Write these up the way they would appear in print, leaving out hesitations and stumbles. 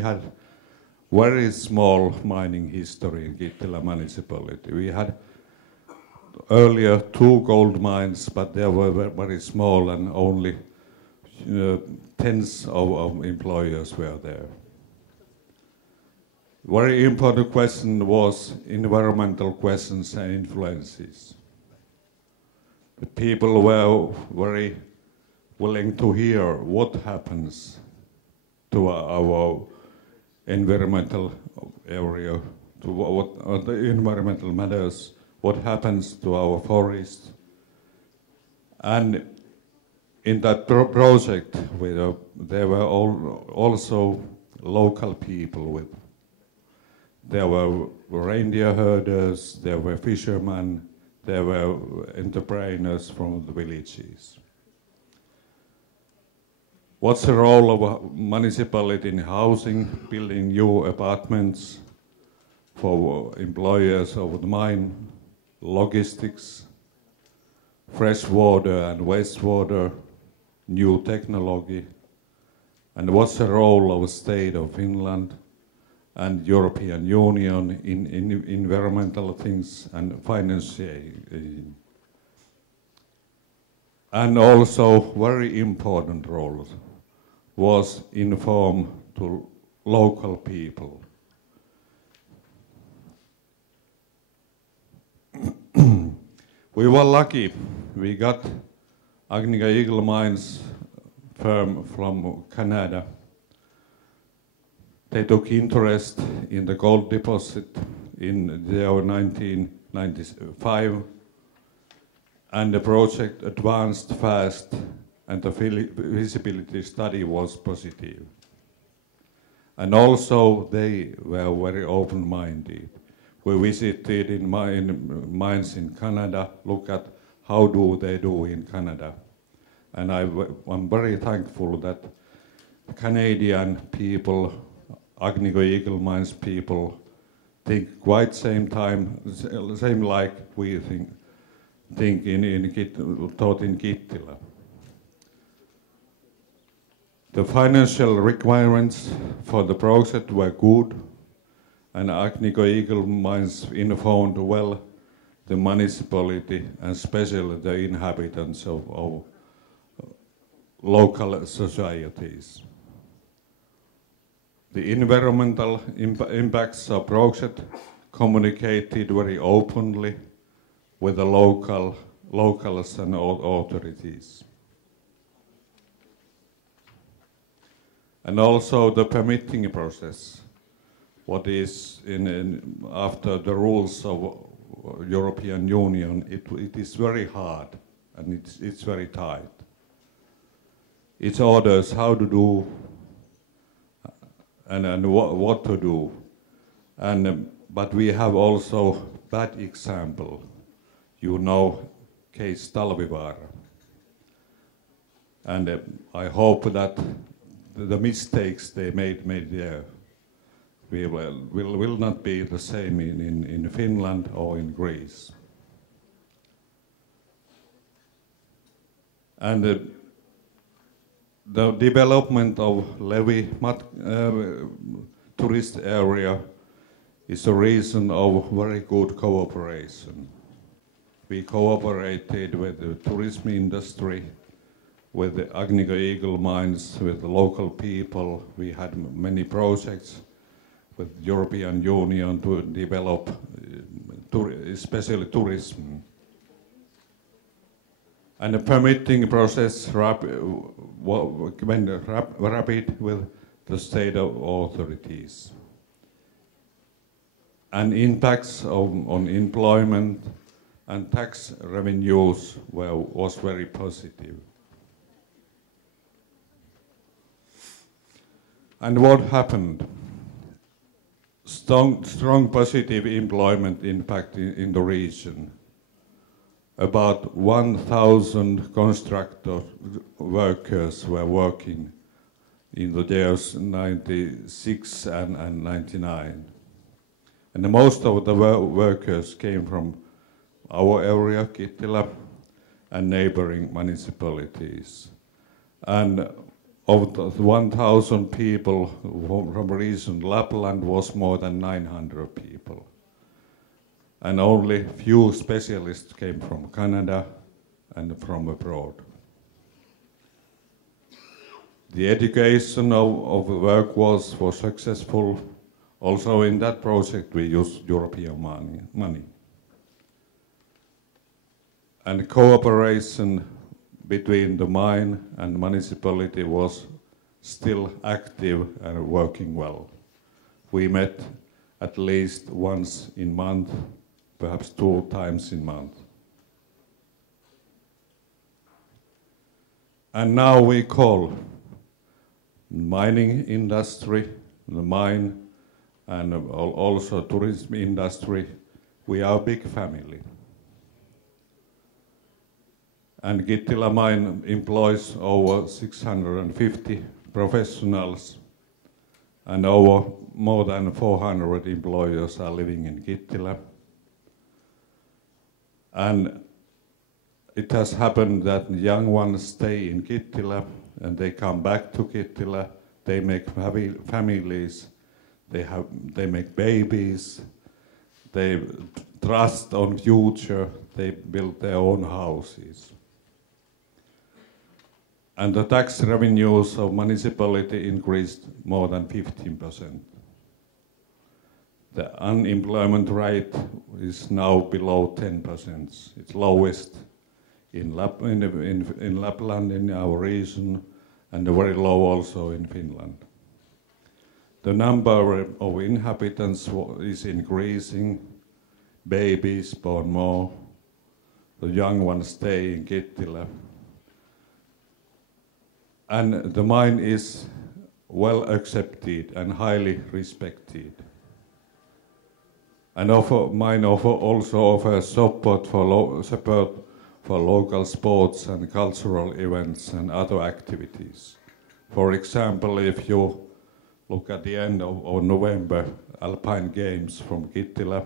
had very small mining history in Kittila municipality. We had earlier 2 gold mines, but they were very small and only tens of employers were there. Very important question was environmental questions and influences. The people were very willing to hear what happens to our environmental area, to what the environmental matters, what happens to our forests. And in that project, there were also local people. There were reindeer herders, there were fishermen, there were entrepreneurs from the villages. What's the role of a municipality in housing, building new apartments for employers of the mine, logistics, fresh water and wastewater, new technology, and what's the role of the state of Finland and European Union in environmental things and financing. And also very important role was inform to local people. We were lucky. We got Agnico Eagle Mines firm from Canada. They took interest in the gold deposit in the year 1995, and the project advanced fast, and the feasibility study was positive. And also they were very open-minded. We visited in mines in Canada, look at how do they do in Canada. And I'm very thankful that Canadian people, Agnico Eagle Mines people, think quite same like we think thought in Kittila. The financial requirements for the project were good, and Agnico Eagle Mines informed well the municipality and especially the inhabitants of local societies. The environmental impacts of project communicated very openly with the locals and authorities. And also the permitting process, what is after the rules of European Union, it is very hard and it's very tight. It orders how to do and what to do. But we have also bad example. You know, case Talvivaara. And I hope that the mistakes they made there will not be the same in Finland or in Greece. And the development of Levi tourist area is a reason of very good cooperation. We cooperated with the tourism industry, with the Agnico Eagle Mines, with the local people. We had many projects with the European Union to develop especially tourism. And the permitting process went rapid with the state authorities. And impacts on employment and tax revenues was very positive. And what happened? Strong positive employment impact in the region. About 1,000 constructor workers were working in the years 96 and 99. And most of the workers came from our area, Kittila, and neighboring municipalities. And of the 1,000 people from region, Lapland was more than 900 people. And only few specialists came from Canada and from abroad. The education of the workforce was successful. Also in that project we used European money. And cooperation between the mine and municipality was still active and working well. We met at least once in month, perhaps 2 times in month. And now we call mining industry, the mine, and also tourism industry, we are a big family. And Kittila mine employs over 650 professionals, and over more than 400 employers are living in Kittila. And it has happened that young ones stay in Kittila and they come back to Kittila, they make families, they make babies, they trust on future, they build their own houses. And the tax revenues of municipality increased more than 15%. The unemployment rate is now below 10%. It's lowest in Lapland, in our region, and very low also in Finland. The number of inhabitants is increasing, babies born more, the young ones stay in Kittila. And the mine is well accepted and highly respected. And mine also offers support for local sports and cultural events and other activities. For example, if you look at the end of November, Alpine Games from Kittila,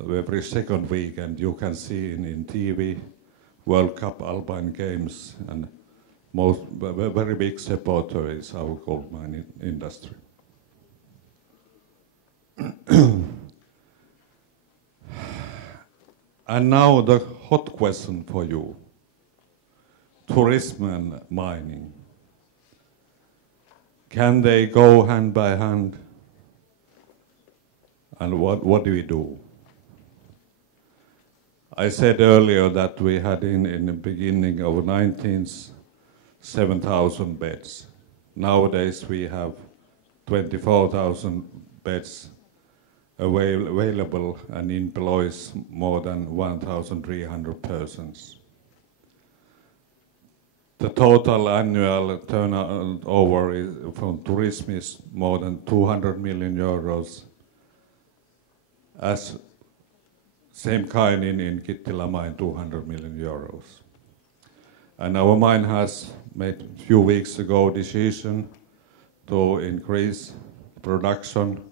every second weekend you can see in TV World Cup Alpine Games, and very big supporter is our gold mining industry. And now the hot question for you, tourism and mining. Can they go hand by hand? And what do we do? I said earlier that we had in the beginning of the 19th 7,000 beds. Nowadays we have 24,000 beds available and employs more than 1,300 persons. The total annual turnover from tourism is more than 200 million euros, as same kind in Kittila mine, 200 million euros. And our mine has made a few weeks ago decision to increase production.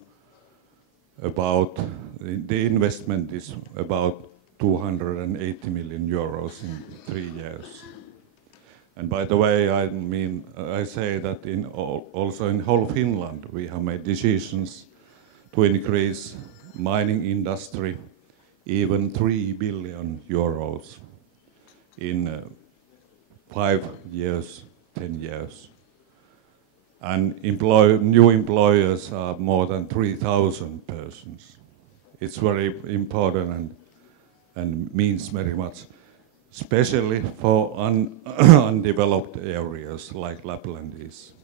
About the investment is about 280 million euros in 3 years. And by the way, I say that also in whole Finland we have made decisions to increase mining industry even 3 billion euros in 5 years, 10 years. And new employers are more than 3,000 persons. It's very important and means very much, especially for undeveloped areas like Lapland is.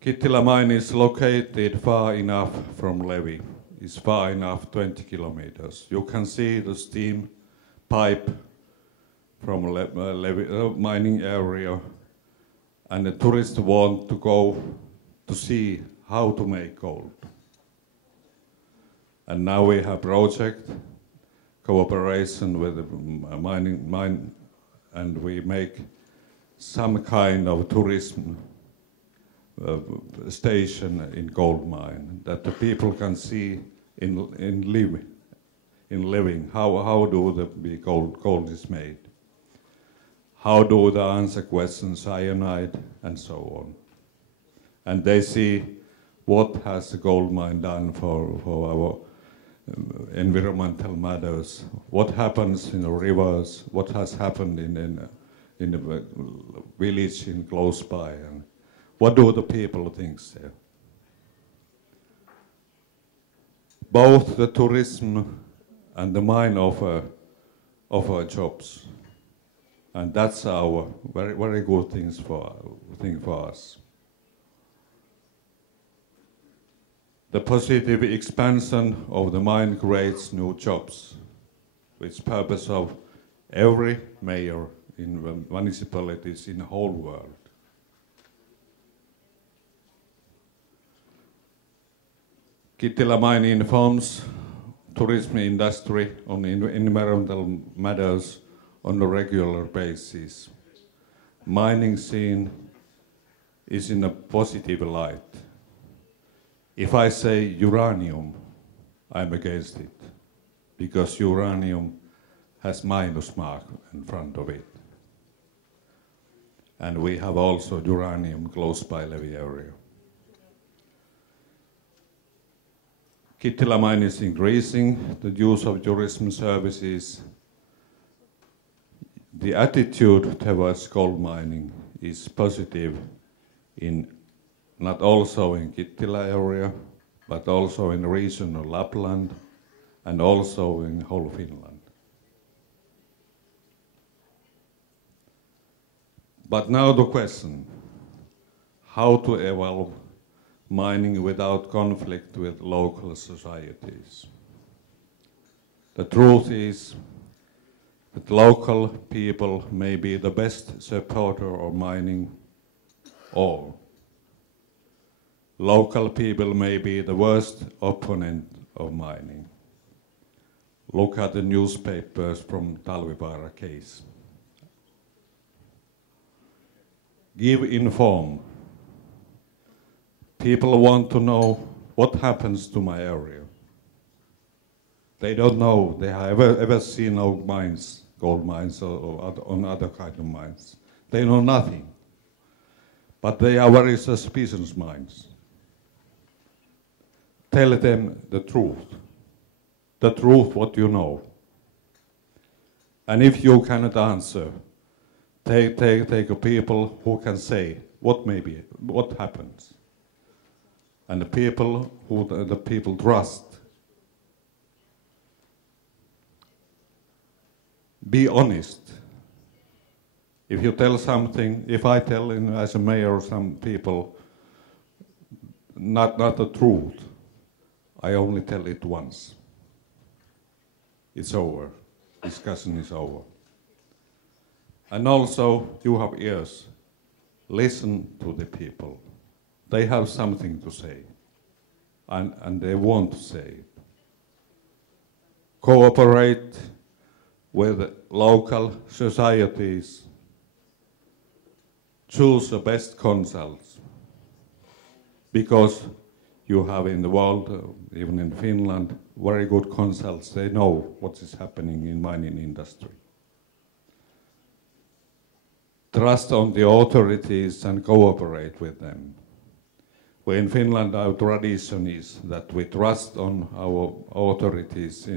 Kittila mine is located far enough from Levi. It's far enough, 20 kilometers. You can see the steam pipe from Levi mining area, and the tourists want to go to see how to make gold. And now we have project cooperation with the mine, and we make some kind of tourism station in gold mine that the people can see in living how do the gold is made, how do they answer questions, cyanide, and so on. And they see what has the gold mine done for our environmental matters, what happens in the rivers, what has happened in the village in close by, and what do the people think there. Both the tourism and the mine offer jobs, and that's our very, very good thing for us. The positive expansion of the mine creates new jobs, which purpose of every mayor in the municipalities in the whole world. Kittila mine informs tourism industry on environmental matters on a regular basis. Mining scene is in a positive light. If I say uranium, I'm against it, because uranium has minus mark in front of it. And we have also uranium close by Levi area. Kittila mine is increasing the use of tourism services. The attitude towards gold mining is positive not also in Kittila area, but also in the region of Lapland and also in whole Finland. But now the question, how to evolve mining without conflict with local societies. The truth is that local people may be the best supporter of mining, or local people may be the worst opponent of mining. Look at the newspapers from Talvivaara case. Give inform. People want to know what happens to my area. They don't know, they have ever seen no mines, gold mines or on other kind of mines. They know nothing. But they are very suspicious mines. Tell them the truth what you know. And if you cannot answer, take a people who can say what happens. And the people who the people trust. Be honest. If you tell something, if I tell as a mayor some people not the truth, I only tell it once. It's over. Discussion is over. And also, you have ears. Listen to the people. They have something to say, and they want to say it. Cooperate with local societies. Choose the best consults, because you have in the world, even in Finland, very good consults. They know what is happening in mining industry. Trust on the authorities and cooperate with them. In Finland, our tradition is that we trust on our authorities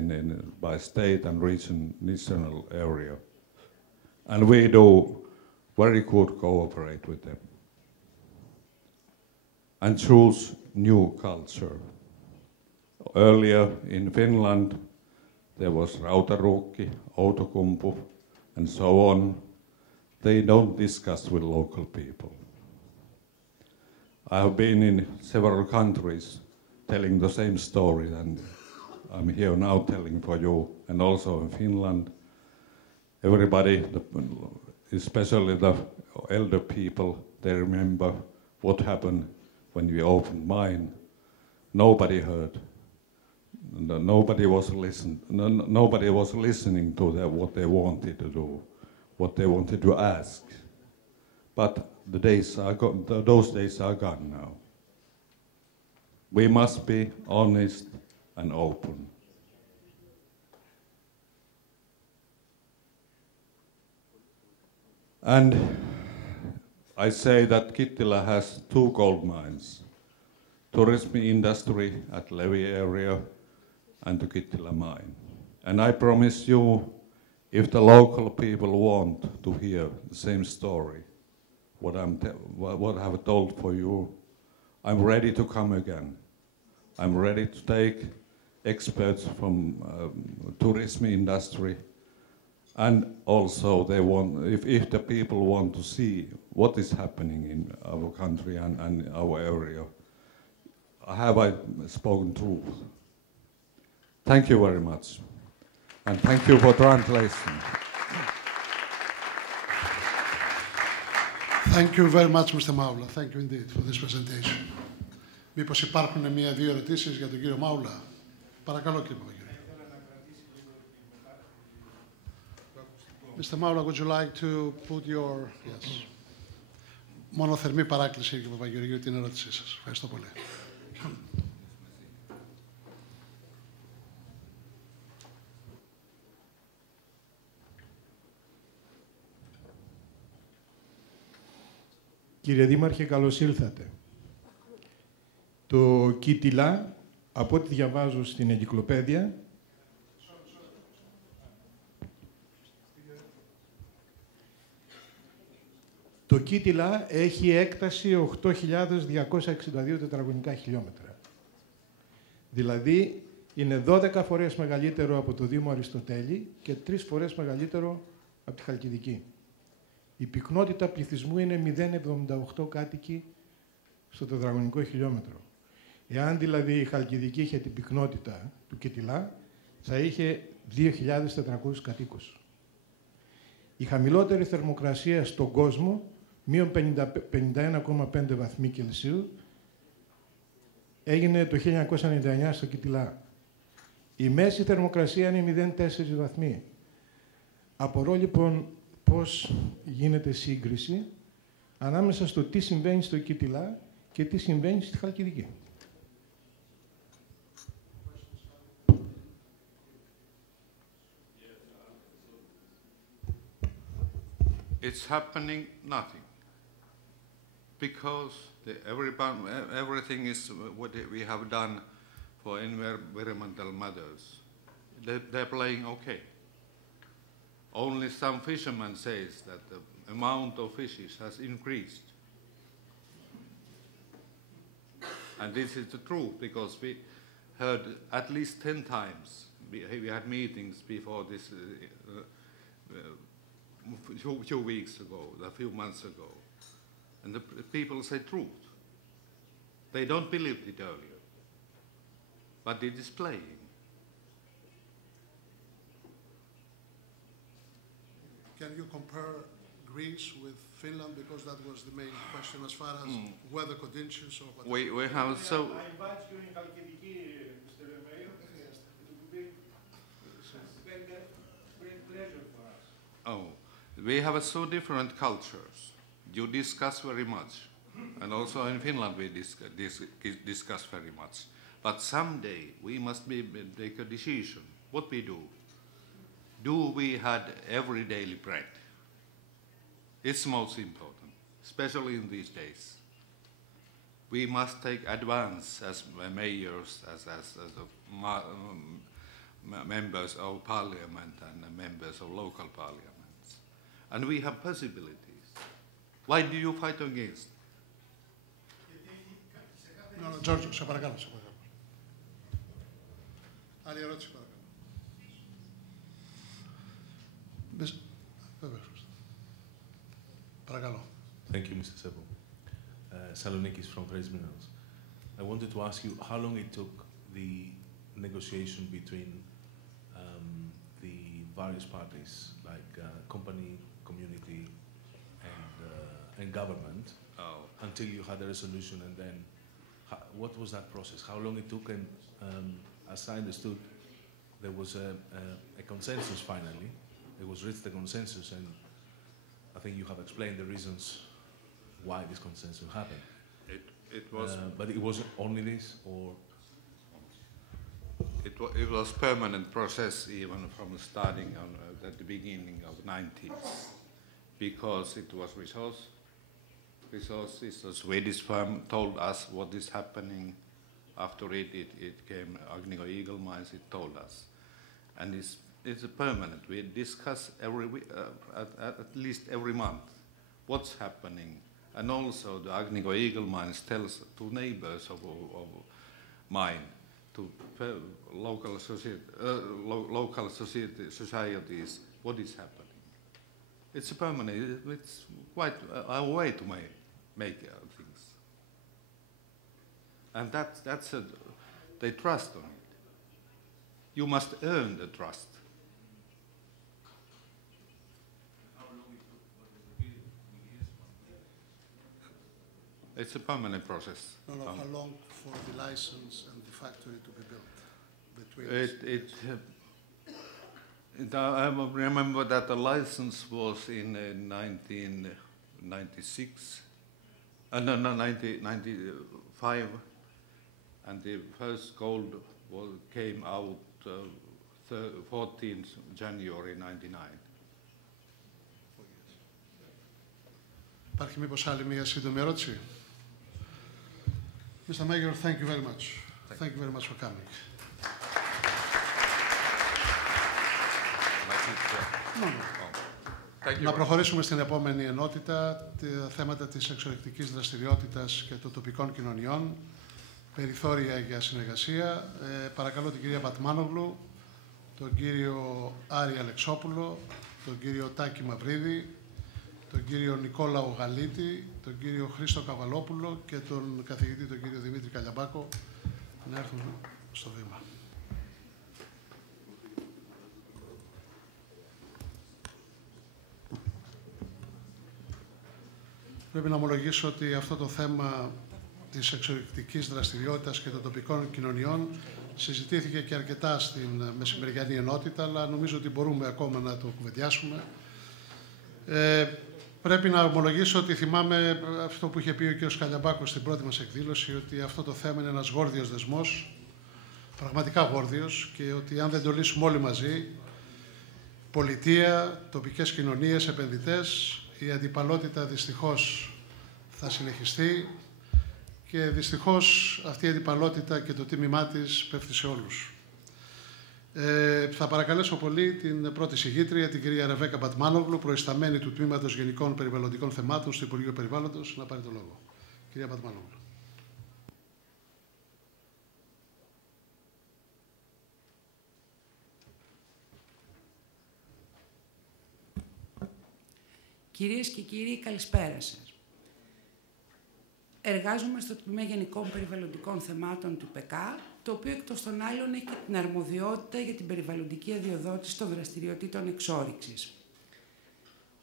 by state and regional area. And we do very good cooperate with them. And choose new culture. Earlier in Finland, there was Rautaruukki, Outokumpu, and so on. They don't discuss with local people. I have been in several countries telling the same story, and I'm here now telling for you, and also in Finland. Everybody, especially the elder people, they remember what happened when we opened mine. Nobody heard. Nobody was listening to what they wanted to do, what they wanted to ask. But the days are gone, those days are gone now. We must be honest and open. And I say that Kittila has 2 gold mines, tourism industry at Levi area and the Kittila mine. And I promise you, if the local people want to hear the same story, what I have told for you, I'm ready to come again. I'm ready to take experts from tourism industry, and also they want, if the people want to see what is happening in our country and our area, have I spoken truth? Thank you very much, and thank you for translation. Thank you very much, Mr. Maula. Thank you indeed for this presentation. Μήπως υπάρχουν 1-2 ερωτήσεις για τον κύριο Μάουλα. Παρακαλώ, κύριε Παπαγγελίου. Mr. Maula, would you like to put your... Yes. Μόνο θερμή παράκληση, κύριε Παπαγγελίου, για την ερώτησή σας. Ευχαριστώ πολύ. Κύριε Δήμαρχε, καλώς ήλθατε. Το Kittila, από ό,τι διαβάζω στην εγκυκλοπαίδεια, το Kittila έχει έκταση 8.262 τετραγωνικά χιλιόμετρα. Δηλαδή, είναι 12 φορές μεγαλύτερο από το Δήμο Αριστοτέλη και 3 φορές μεγαλύτερο από τη Χαλκιδική. Η πυκνότητα πληθυσμού είναι 0,78 κάτοικοι στο τετραγωνικό χιλιόμετρο. Εάν δηλαδή η Χαλκιδική είχε την πυκνότητα του Kittila, θα είχε 2.400 κατοίκους. Η χαμηλότερη θερμοκρασία στον κόσμο, μείον 51,5 βαθμοί Κελσίου, έγινε το 1999 στο Kittila. Η μέση θερμοκρασία είναι 0,4 βαθμοί. Απορώ λοιπόν πώς γίνεται σύγκριση ανάμεσα στο τι συμβαίνει στο Kittila και τι συμβαίνει στη Χαλκιδική. It's happening nothing, because everything is what we have done for environmental matters. They're playing okay. Only some fishermen says that the amount of fishes has increased. And this is the truth, because we heard at least 10 times, we had meetings before this few weeks ago, a few months ago, and the people say truth. They don't believe it earlier, but it is playing. Can you compare Greece with Finland, because that was the main question as far as weather conditions or whatever? We have so. I invite you in Khalkidiki, Mr. Mayor. It would be great pleasure for us. Oh, we have so different cultures. You discuss very much, and also in Finland we discuss very much. But someday we must take a decision. What we do? Do we had every daily bread? It's most important, especially in these days. We must take advance as mayors, as members of parliament and members of local parliaments. And we have possibilities. Why do you fight against? No, Giorgio, σε παρακαλώ, σε παρακαλώ. Άλλη ερώτηση, παρακαλώ. Παρακαλώ. Thank you, Mr. Seppo. Salonikis from Minerals. I wanted to ask you how long it took the negotiation between the various parties, like company, community, and government, until you had a resolution, and then what was that process? How long it took, and as I understood, there was a consensus finally. It was reached a consensus, and I think you have explained the reasons why this consensus happened. It was, but it wasn't only this, or it was permanent process even from starting at the beginning of 90s. because it was resources. A Swedish firm told us what is happening. After it came Agnico Eagle Mines, it told us. And it's permanent. We discuss at least every month what's happening. And also the Agnico Eagle Mines tells to neighbors of mine, to local societies, what is happening. It's a permanent, it's quite a way to make things. And they trust on it. You must earn the trust. It's a permanent process. No, how long for the license and the factory to be built? I remember that the license was in 1996, 1995, and the first gold came out 14th January 1999. Υπάρχει μήπως άλλη μία σύντομη ερώτηση? Mr. Mayor, thank you very much. Thank you very much for coming. Να προχωρήσουμε στην επόμενη ενότητα, τα θέματα της εξορυκτικής δραστηριότητας και των τοπικών κοινωνιών, περιθώρια για συνεργασία. Παρακαλώ την κυρία Μπατμάνογλου, τον κύριο Άρη Αλεξόπουλο, τον κύριο Τάκη Μαυρίδη, τον κύριο Νικόλαο Γαλίτη, τον κύριο Χρήστο Καβαλόπουλο και τον καθηγητή τον κύριο Δημήτρη Καλιαμπάκο να έρθουν στο βήμα. Πρέπει να ομολογήσω ότι αυτό το θέμα της εξορυκτικής δραστηριότητας και των τοπικών κοινωνιών συζητήθηκε και αρκετά στην μεσημεριανή ενότητα, αλλά νομίζω ότι μπορούμε ακόμα να το κουβεντιάσουμε. Πρέπει να ομολογήσω ότι θυμάμαι αυτό που είχε πει ο κ. Καλιαμπάκος στην πρώτη μας εκδήλωση, ότι αυτό το θέμα είναι ένας γόρδιος δεσμός, πραγματικά γόρδιος, και ότι αν δεν το λύσουμε όλοι μαζί, πολιτεία, τοπικές κοινωνίες, επενδυτές, η αντιπαλότητα δυστυχώς θα συνεχιστεί και δυστυχώς αυτή η αντιπαλότητα και το τίμημά της πέφτει σε όλους. Θα παρακαλέσω πολύ την πρώτη συγγήτρια, την κυρία Ρεβέκα Μπατμάνογλου, προϊσταμένη του Τμήματος Γενικών Περιβαλλοντικών Θεμάτων στο Υπουργείο Περιβάλλοντος, να πάρει το λόγο. Κυρία Μπατμάνογλου. Κυρίες και κύριοι, καλησπέρα σας. Εργάζομαι στο Τμήμα Γενικών Περιβαλλοντικών Θεμάτων του ΠΕΚΑ, το οποίο εκ των άλλων έχει την αρμοδιότητα για την περιβαλλοντική αδειοδότηση των δραστηριοτήτων εξόρυξης.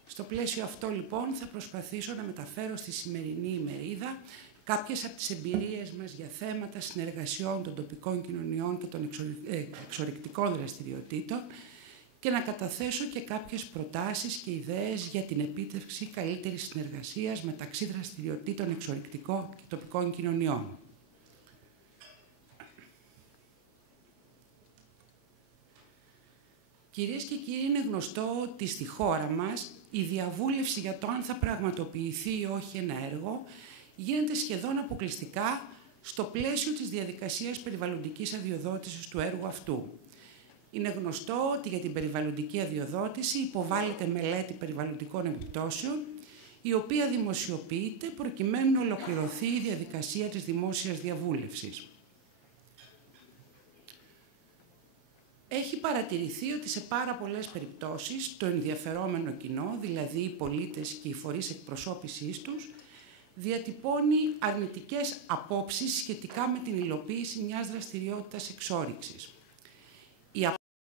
Στο πλαίσιο αυτό, λοιπόν, θα προσπαθήσω να μεταφέρω στη σημερινή ημερίδα κάποιες από τις εμπειρίες μας για θέματα συνεργασιών των τοπικών κοινωνιών και των εξορυκτικών δραστηριοτήτων και να καταθέσω και κάποιες προτάσεις και ιδέες για την επίτευξη καλύτερης συνεργασίας μεταξύ δραστηριοτήτων εξορυκτικών και τοπικών κοινωνιών. Κυρίες και κύριοι, είναι γνωστό ότι στη χώρα μας η διαβούλευση για το αν θα πραγματοποιηθεί ή όχι ένα έργο γίνεται σχεδόν αποκλειστικά στο πλαίσιο της διαδικασίας περιβαλλοντικής αδειοδότησης του έργου αυτού. Είναι γνωστό ότι για την περιβαλλοντική αδειοδότηση υποβάλλεται μελέτη περιβαλλοντικών επιπτώσεων, η οποία δημοσιοποιείται προκειμένου να ολοκληρωθεί η διαδικασία της δημόσιας διαβούλευσης. Έχει παρατηρηθεί ότι σε πάρα πολλές περιπτώσεις το ενδιαφερόμενο κοινό, δηλαδή οι πολίτες και οι φορείς εκπροσώπησής τους, διατυπώνει αρνητικές απόψεις σχετικά με την υλοποίηση μιας δραστηριότητας εξόρυξης.